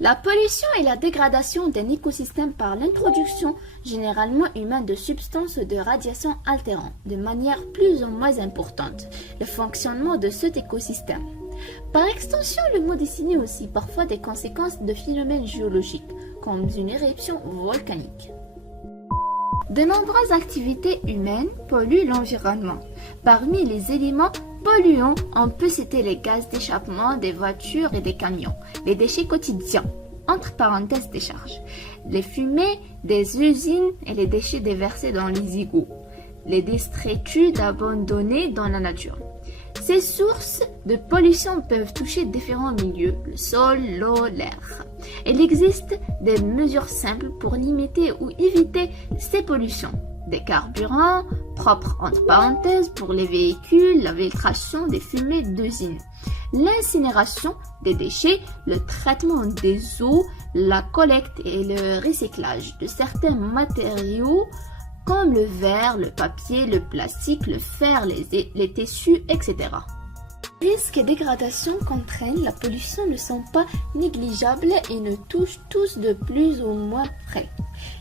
La pollution et la dégradation d'un écosystème par l'introduction généralement humaine de substances de radiation altérant de manière plus ou moins importante le fonctionnement de cet écosystème. Par extension, le mot désigne aussi parfois des conséquences de phénomènes géologiques, comme une éruption volcanique. De nombreuses activités humaines polluent l'environnement. Parmi les éléments polluants, on peut citer les gaz d'échappement des voitures et des camions, les déchets quotidiens, entre parenthèses décharges, les fumées des usines et les déchets déversés dans les égouts, les détritus abandonnés dans la nature. Ces sources de pollution peuvent toucher différents milieux, le sol, l'eau, l'air. Il existe des mesures simples pour limiter ou éviter ces pollutions. Des carburants propres entre parenthèses pour les véhicules, la filtration des fumées d'usines, l'incinération des déchets, le traitement des eaux, la collecte et le recyclage de certains matériaux comme le verre, le papier, le plastique, le fer, les tissus, etc. Les risques et dégradations qu'entraîne la pollution ne sont pas négligeables et nous touchent tous de plus ou moins près.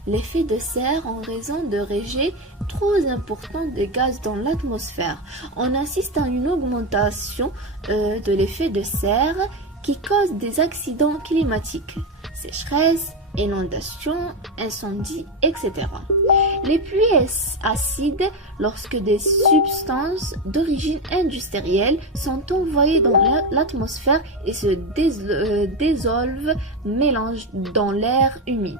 L'effet de serre en raison de rejets trop importants de gaz dans l'atmosphère. On assiste à une augmentation de l'effet de serre qui cause des accidents climatiques, sécheresse, inondations, incendies, etc. Les pluies acides, lorsque des substances d'origine industrielle sont envoyées dans l'atmosphère et se dissolvent, mélangent dans l'air humide.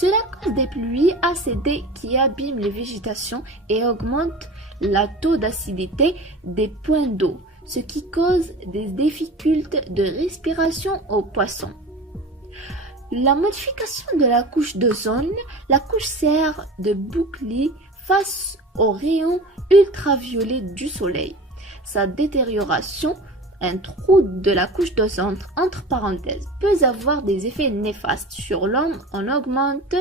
Cela cause des pluies acidées qui abîment les végétations et augmentent le taux d'acidité des points d'eau, ce qui cause des difficultés de respiration aux poissons. La modification de la couche d'ozone, la couche sert de bouclier face aux rayons ultraviolets du soleil. Sa détérioration, un trou de la couche d'ozone entre parenthèses, peut avoir des effets néfastes sur l'homme. On augmente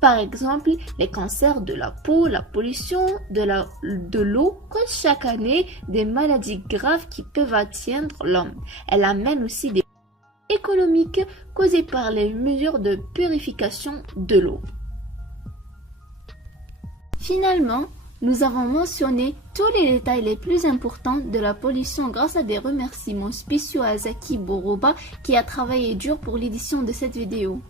par exemple les cancers de la peau, la pollution de l'eau cause chaque année des maladies graves qui peuvent atteindre l'homme. Elle amène aussi des économiques causées par les mesures de purification de l'eau. Finalement, nous avons mentionné tous les détails les plus importants de la pollution grâce à des remerciements spéciaux à Zaki Boroba qui a travaillé dur pour l'édition de cette vidéo.